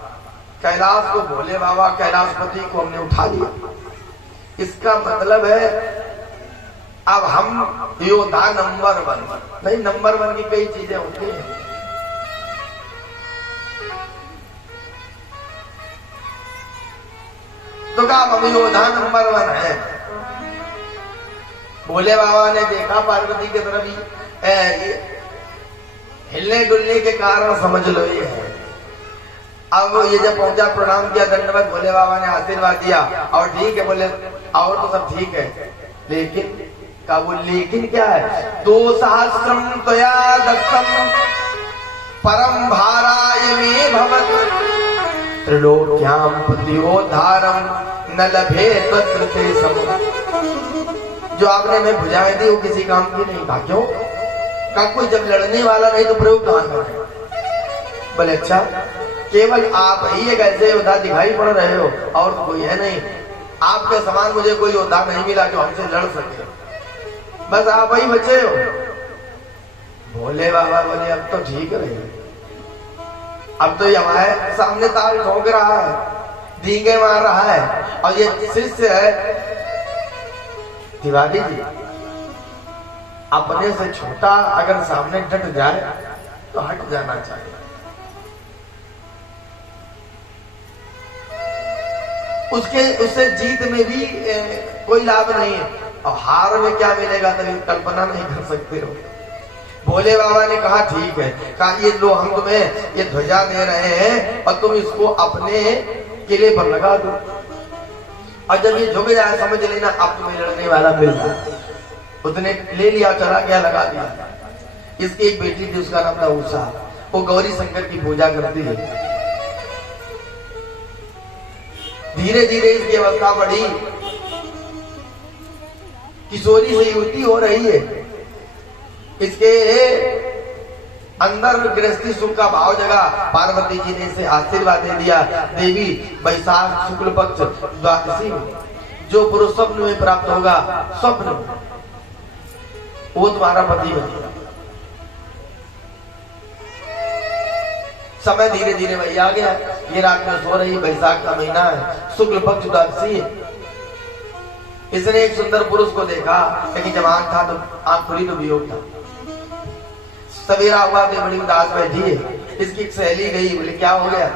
कैलाश को भोले बाबा कैलाशपति को हमने उठा लिया, इसका मतलब है अब हम योद्धा नंबर 1। नहीं, नंबर 1 की कई चीजें होती हैं। तो कहा हम योद्धा नंबर 1 है। भोले बाबा ने देखा पार्वती की तरफ ही, हिलने डुलने के कारण समझ लो ये है। अब ये जब पहुंचा प्रणाम किया, दंडवत, भोले बाबा ने आशीर्वाद दिया और ठीक है बोले और तो सब ठीक है, लेकिन का वो लेकिन क्या है? 2 सहस्रम त्वया दत्तम परम भाराय मे भवत त्रिलोक्याम पतियोद्धारम न लभे तत्र ते सम। जो आपने मैं भुजाएं दी वो किसी काम की नहीं। कहा क्यों? का कोई जब लड़ने वाला नहीं तो प्रयोग कहां करें? बोले अच्छा केवल आप ही एक ऐसे योद्धा दिखाई पड़ रहे हो और तो कोई है नहीं। आपके समान मुझे कोई योद्धा नहीं मिला जो हमसे लड़ सके, बस आप ही बचे हो। भोले बाबा बोले अब तो ठीक रही, अब तो ये हमारे सामने ताल ठोक रहा है, डींगे मार रहा है। और ये शिष्य है तिवारी जी, अपने से छोटा अगर सामने डट जाए तो हट जाना चाहिए। उससे जीत में भी कोई लाभ नहीं है और हार में क्या मिलेगा तभी कल्पना नहीं कर सकते हो। भोले बाबा ने कहा ठीक है, कहा ये लो हम तुम्हें ये ध्वजा दे रहे हैं और तुम इसको अपने किले पर लगा दो और जब ये झुक जाए समझ लेना अब तुम्हें लड़ने वाला मिल जाए। उसने ले लिया, चला गया, लगा दिया। इसकी एक बेटी थी, उसका नाम था उषा। वो गौरी शंकर की पूजा करती है। धीरे धीरे इसकी अवस्था बढ़ी, किशोरी से युवती हो रही है। इसके अंदर गृहस्थी सुख का भाव जगा। पार्वती जी ने इसे आशीर्वाद दे दिया। देवी वैशाख शुक्ल पक्ष द्वादशी में जो पुरुष स्वप्न में प्राप्त होगा, स्वप्न वो तुम्हारा पति बनेगा। समय धीरे धीरे वही आ गया। ये रात में सो रही, वैशाख का महीना है, शुक्ल पक्ष द्वादशी है। इसने एक सुंदर पुरुष को देखा, लेकिन जब आंख था तो आंख खुली तो वियोग था। सवेरा हुआ तो बड़ी उदास बैठी है। इसकी एक सहेली गई, बोले क्या हो गया,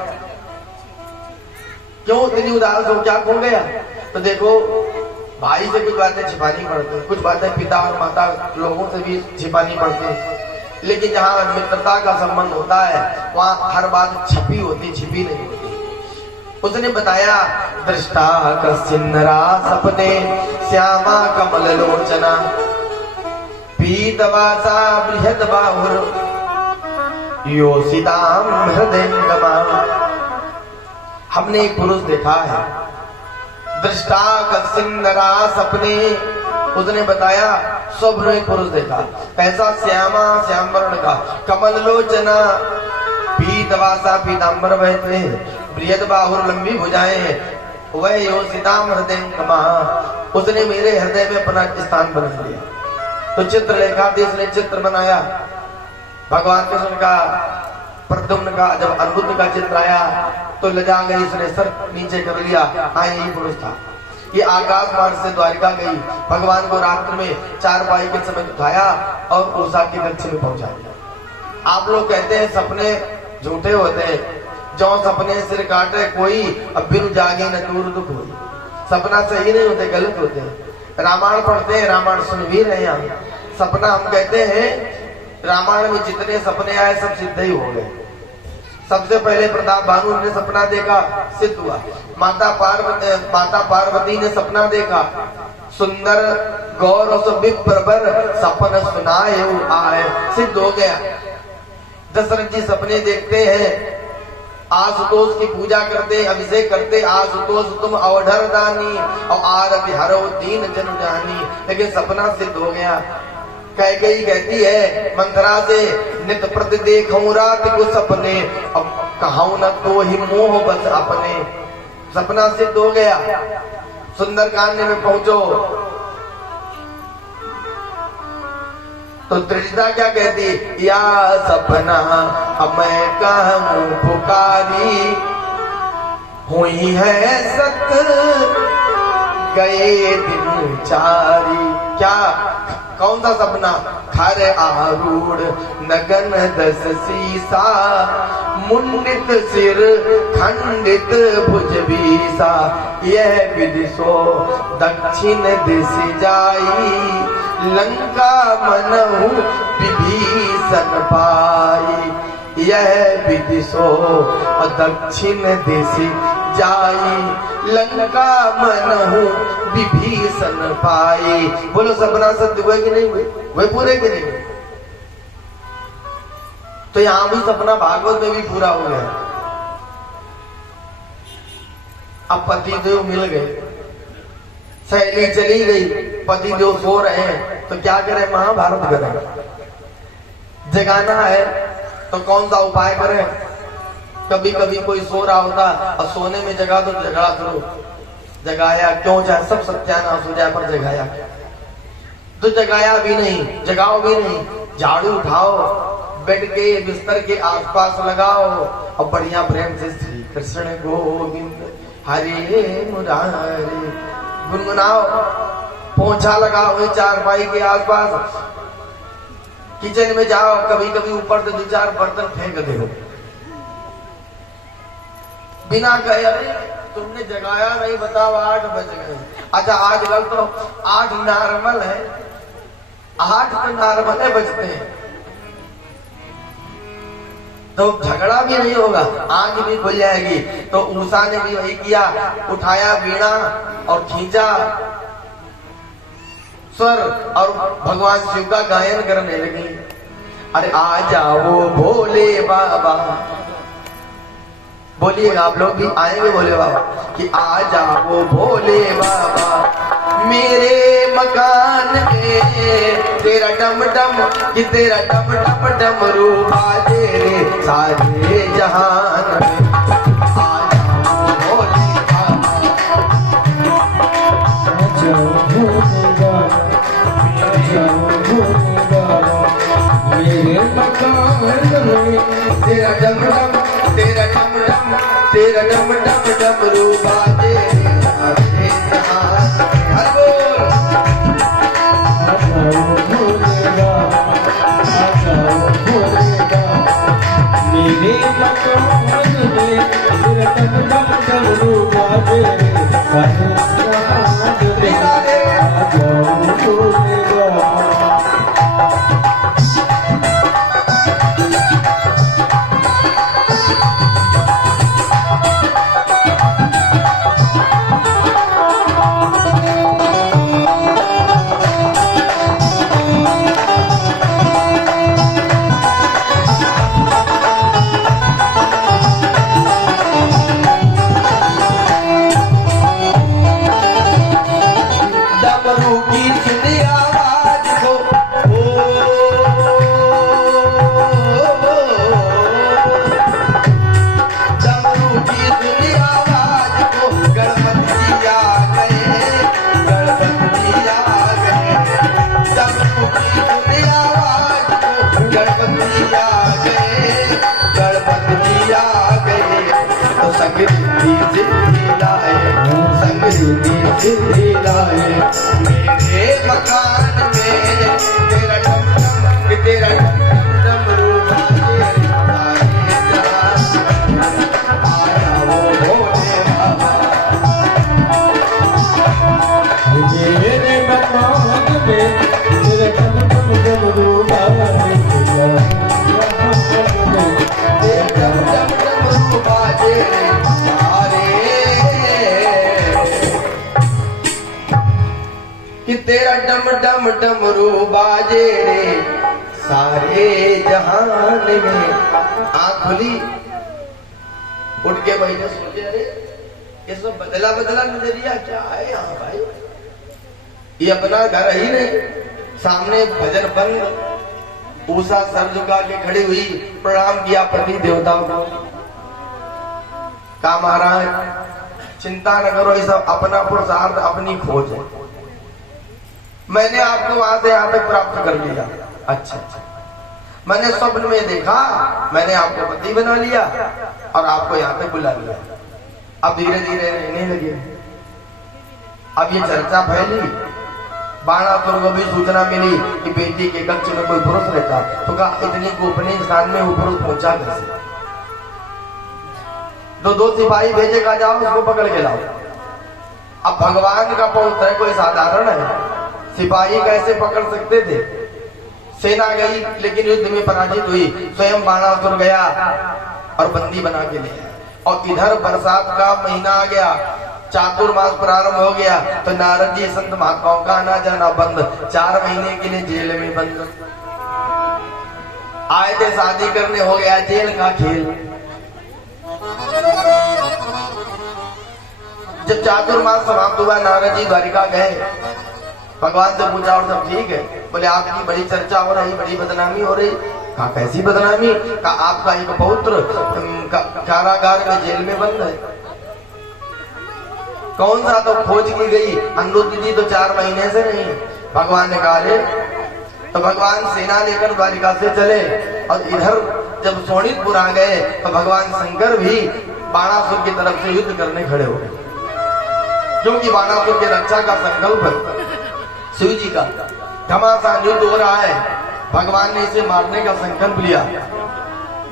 क्यों इतनी उदास हो, क्या खो गया? तो देखो भाई से कुछ बातें छिपानी पड़ती हैं, कुछ बातें पिता और माता लोगों से भी छिपानी पड़ती हैं, लेकिन जहाँ मित्रता का संबंध होता है वहाँ हर बात छपी होती, छिपी नहीं होती। उसने बताया दृष्टा कश्चिन्नरा सपने श्यामा कमल लोचना पीतवासा बृहद बाहुर योषिताम हृदयंगमा। हमने एक पुरुष देखा है, दृष्टा कश्चिन्नरा सपने। उसने बताया स्वप्न में पुरुष देखा, कैसा? श्यामा, श्याम वर्ण का, कमल लोचना, पीतवासा, पीतांबर बहते, बृहद बाहुर, लंबी भुजाएं, वह योषिताम हृदयंगमा। उसने मेरे हृदय में अपना स्थान बना लिया। तो चित्र लेखा थी, उसने चित्र बनाया भगवान कृष्ण का, प्रद्युम्न का। जब अद्भुत का चित्र आया तो लजा गई, उसने सर नीचे कर लिया। हाँ यही पुरुष था। ये आकाश मार्ग से द्वारिका गई, भगवान को रात्र में 4 पाई के समय उठाया और उषा के कक्ष में पहुंचा दिया। आप लोग कहते हैं सपने झूठे होते हैं, जो सपने सिर काटे कोई, अब बिन जागे न दूर दुख होई। सपना सही नहीं होते, गलत होते हैं। रामायण पढ़ते हैं, रामायण सुन भी रहे हैं। सपना हम कहते हैं रामायण में जितने सपने आए सब सिद्ध ही हो गए। सबसे पहले प्रताप भानु ने सपना देखा, सिद्ध हुआ। माता पार्वती ने सपना देखा, सुंदर गौर विप्रवर सपन सुनाए आए, सिद्ध हो गया। दशरथ जी सपने देखते हैं आशुतोष की पूजा करते, अभिषेक करते, आशुतोष तुम अवधर दानी और आरती हरो दीन जन जानी। लेकिन सपना सिद्ध हो गया। कैकेयी कहती है मंथरा से, नित प्रति देखूं रात को सपने, अब कहूं न तो ही मोह बस अपने। सपना सिद्ध हो गया। सुंदरकांड में पहुंचो तो त्रिजटा क्या कहती, या सपना मैं कहूं पुकारी, हुई है सत गए दिन चारी। क्या कौन सा सपना, खर आरूढ़ नगन दस सीसा, मुंडित सिर खंडित भुज बीसा, यह विदिशो दक्षिण दिश जाई, लंका मनहु विभीषण पाई। यह विदिशो दक्षिण दिश जाई, लंका मनहु विभीषण पाई। बोलो सपना सत्य हुए कि नहीं हुए, वे पूरे कि नहीं? तो यहां भी सपना भागवत में भी पूरा हो गया। अब पति देव मिल गए, सहेली चली गई, पति देव सो रहे हैं, तो क्या करें, महाभारत करें। जगाना है तो कौन सा उपाय करें। कभी कभी कोई सो रहा होता और सोने में जगा दो, झगड़ा करो, जगाया क्यों, चाहे सब सत्यानाश हो जाए पर जगाया क्या। तो जगाया भी नहीं, जगाओ भी नहीं, झाड़ू उठाओ, बेड के बिस्तर के आसपास लगाओ और बढ़िया प्रेम से श्री कृष्ण गोविंद हरे मुरारी गुनगुनाओ। पोंछा लगाओ चारपाई के आसपास, किचन में जाओ, कभी कभी ऊपर से 2-4 बर्तन फेंक दो बिना कहे, अरे तुमने जगाया नहीं, बताओ 8 बज गए। अच्छा आजकल तो 8 नॉर्मल है, 8 तो नॉर्मल है बजते हैं, तो झगड़ा भी नहीं होगा, आंख भी खुल जाएगी। तो उषा ने भी वही किया, उठाया वीणा और खींचा स्वर और भगवान शिव का गायन करने लगी। अरे आ जाओ भोले बाबा, बोलिएगा आप लोग भी, आएंगे भोले बाबा कि आ जाओ भोले बाबा मेरे मकान में, तेरा डम डम कि तेरा डम डम डमरू बाजे रे सारे जहान में। आ जाओ भोले बाबा, आ जाओ भोले बाबा, आ जाओ भोले बाबा मेरे मकान में, तेरा डम डम, तेरा डम डम, तेरा डम डम डमरू बाजे रे सारे जहान में। हर बोल आ जाओ भोले बाबा, आ जाओ भोले बाबा मेरे मकान में, तेरा डम डम डमरू बाजे रे सारे जहान में। आ जाओ भोले बाबा। डमरू की सुनी आवाज को, डमरू की सुनी आवाज को, गणपति आ गए, गणपति आ गए। डमरू की सुनी आवाज को, गणपति आ गए, गणपति आ गए। तो संगीत सिद्धि लाए, संगीत सिद्धि लाए मेरे मकान में, तेरा डम डम कि तेरा डम डम डमरू बाजे सारे जहान में। आया वो भोले बाबा, मेरे मकान में, तेरे डम डम डमरू बाजे तेरा डम डम डमरू बाजे सारे, कि तेरा डम डम डमरू बाजे रे सारे जहान में। आंख खुली उठ के बैठे, सोचे अरे ये सब बदला बदला नजरिया क्या है यहाँ भाई, ये अपना घर ही नहीं। सामने भजन बंद, उषा सर झुका के खड़ी हुई, प्रणाम किया पति देवताओं को, कहा महाराज चिंता न करो, ये सब अपना पुरुषार्थ अपनी खोज है, मैंने आपको वहां से यहां तक प्राप्त कर लिया। अच्छा अच्छा, मैंने स्वप्न में देखा, मैंने आपको पति बना लिया और आपको यहां तक बुला लिया। अब धीरे धीरे रहने लगे। अब ये चर्चा फैली, बाणासुर को भी सूचना मिली कि बेटी के कक्ष में कोई पुरुष रहता, तो कहा इतनी गोपनीय स्थान में वो पुरुष पहुंचा कैसे। तो दो सिपाही भेजे, कहा जाओ उसको पकड़ के लाओ। अब भगवान का पौत्र है, कोई साधारण है, सिपाही कैसे पकड़ सकते थे। सेना गई लेकिन युद्ध में पराजित हुई, स्वयं बाणासुर गया और बंदी बना के ले आया। और इधर बरसात का महीना आ गया, चातुर्मास प्रारंभ हो गया, तो नारद जी संत महात्माओं का आना जाना बंद, 4 महीने के लिए जेल में बंद। आए थे शादी करने, हो गया जेल का खेल। जब चातुर्मास समाप्त हुआ, नारद जी द्वारिका गए, भगवान से पूछा और सब ठीक है। बोले आपकी बड़ी चर्चा हो रही, बड़ी बदनामी हो रही। कहा कैसी बदनामी। कहा आपका एक पौत्र कारागार में जेल में बंद है। कौन सा, तो खोज की गई, अनुरुद्ध जी तो 4 महीने से नहीं। भगवान ने कहा रे, तो भगवान सेना लेकर द्वारिका से चले और इधर जब सोनितपुर आ गए तो भगवान शंकर भी बाणासुर की तरफ से युद्ध करने खड़े हो गए, क्योंकि बाणासुर की रक्षा का संकल्प है शिव जी का। घमासान युद्ध हो रहा है, भगवान ने इसे मारने का संकल्प लिया।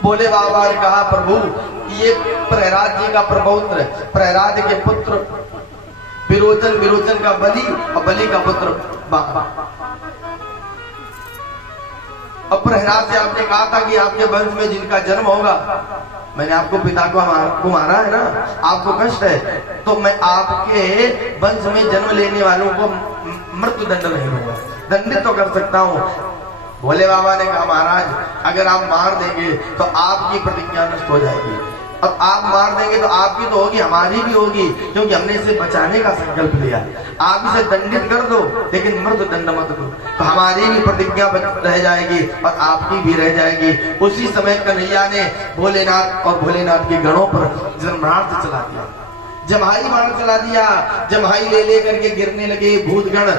बोले बाबा ने कहा प्रभु ये प्रहलाद जी का प्रपौत्र है, प्रहलाद के पुत्र विरोचन, विरोचन का बलि और बलि का पुत्र बाबा। अब प्रहलाद से आपने कहा था कि आपके वंश में जिनका जन्म होगा, मैंने आपको पिता को मारा है ना, आपको कष्ट है, तो मैं आपके वंश में जन्म लेने वालों को मृत्यु दंड नहीं दूंगा, दंडित तो कर सकता हूँ। भोले बाबा ने कहा महाराज अगर आप मार देंगे तो आपकी प्रतिज्ञा नष्ट हो जाएगी, और आप मार देंगे तो आपकी तो होगी, हमारी भी होगी, क्योंकि हमने इसे बचाने का संकल्प लिया। आप इसे दंडित कर दो लेकिन मृत्यु दंड मत दो, तो हमारी भी प्रतिज्ञा रह जाएगी और आपकी भी रह जाएगी। उसी समय कन्हैया ने भोलेनाथ और भोलेनाथ के गणों पर जन्मार्थ चला दिया, जम्हाई बाण चला दिया। जम्हाई ले करके गिरने लगे भूतगण।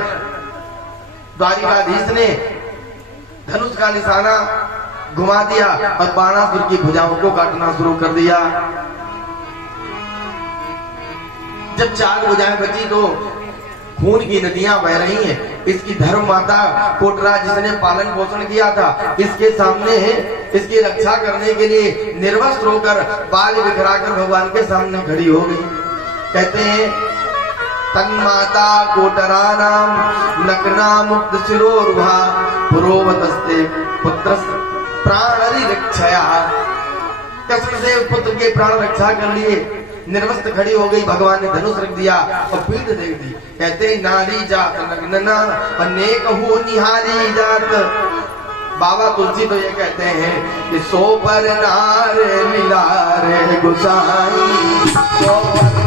द्वारिकाधीश ने धनुष का निशाना घुमा दिया और बाणासुर की भुजाओं को काटना शुरू कर दिया। जब 4 भुजाएं बची तो खून की नदियां बह रही हैं। इसकी धर्म माता कोटरा जिसने पालन पोषण किया था, इसके सामने इसकी रक्षा करने के लिए निर्वस्त्र होकर बाल बिखराकर भगवान के सामने खड़ी हो गई। कहते हैं तन्माता कोटरा नाम नग्ना मुक्त शिरोरुहा पुरोवतस्ते पुत्र प्राण रक्षया। कसम से पुत्र के प्राण रक्षा कर लिए, निर्वस्त्र खड़ी हो गई। भगवान ने धनुष रख दिया और पीठ दे दी। कहते नारी जात नग्नना अनेक हो निहारी जात। बाबा तुलसी तो ये कहते हैं कि सो पर नार मिला रे गुसाई, सो पर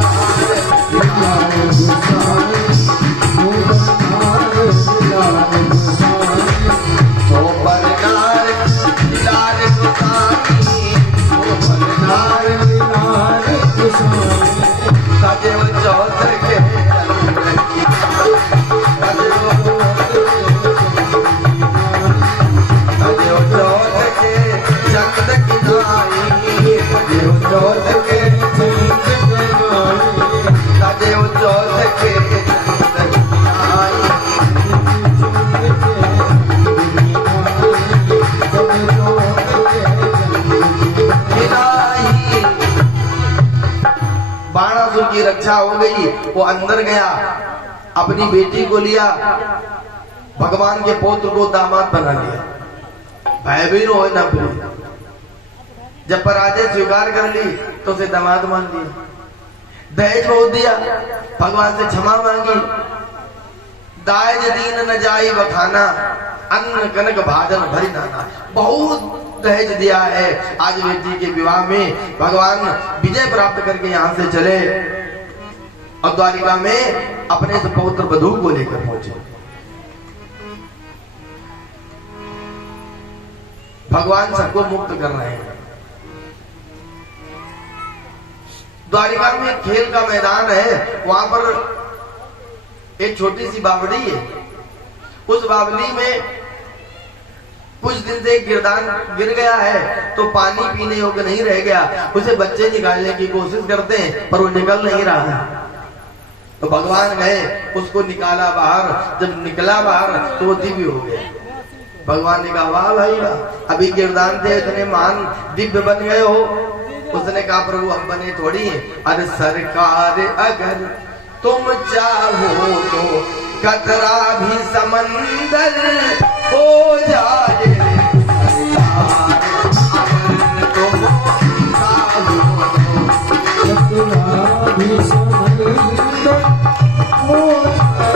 की रक्षा हो गई। वो अंदर गया, अपनी बेटी को लिया, भगवान के पौत्र को दामाद बना लिया। भय भी हो ना प्रिय। जब पराजय स्वीकार कर ली तो उसे दामाद मान लिया, दहेज बहुत दिया, भगवान से क्षमा मांगी। दाज दीन न जाई बखाना, अन्न कनक भाजन भरी नाना। बहुत दहेज दिया है। आज बेटी के विवाह में भगवान विजय प्राप्त करके यहाँ से चले और द्वारिका में अपने सुपौत्र वधू को लेकर पहुंचे। भगवान सबको मुक्त कर रहे हैं। द्वारिका में खेल का मैदान है, वहां पर एक छोटी सी बावड़ी है। उस बावली में कुछ दिन से गिरदान गिर गया है तो पानी पीने योग्य नहीं रह गया। उसे बच्चे निकालने की कोशिश करते हैं पर वो निकल नहीं रहा है। तो भगवान गए, उसको निकाला बाहर। जब निकला बाहर तो वो दिव्य हो गया। भगवान ने कहा वाह भाई वाह, अभी गिरदान थे इतने महान दिव्य बन गए हो। उसने कहा प्रभु हम बने थोड़ी हैं। अरे सरकार अगर तुम चाहो तो कतरा भी समंदर हो जाए। अगर तुम चाहो तो कतरा भी समंदर हो जाए।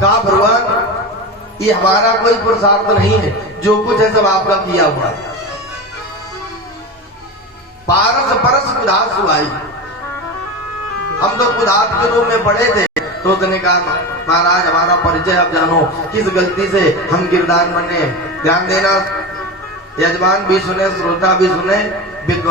कहा भगवान ये हमारा कोई पुरुषार्थ नहीं है, जो कुछ है सब आपका किया हुआ है। पारस परस कुदास हुआई। हम तो कुदास के रूप में पड़े थे। तो उसने कहा महाराज हमारा परिचय अब जानो, किस गलती से हम गिरदान बने। ध्यान देना, यजमान भी सुने, श्रोता भी सुने।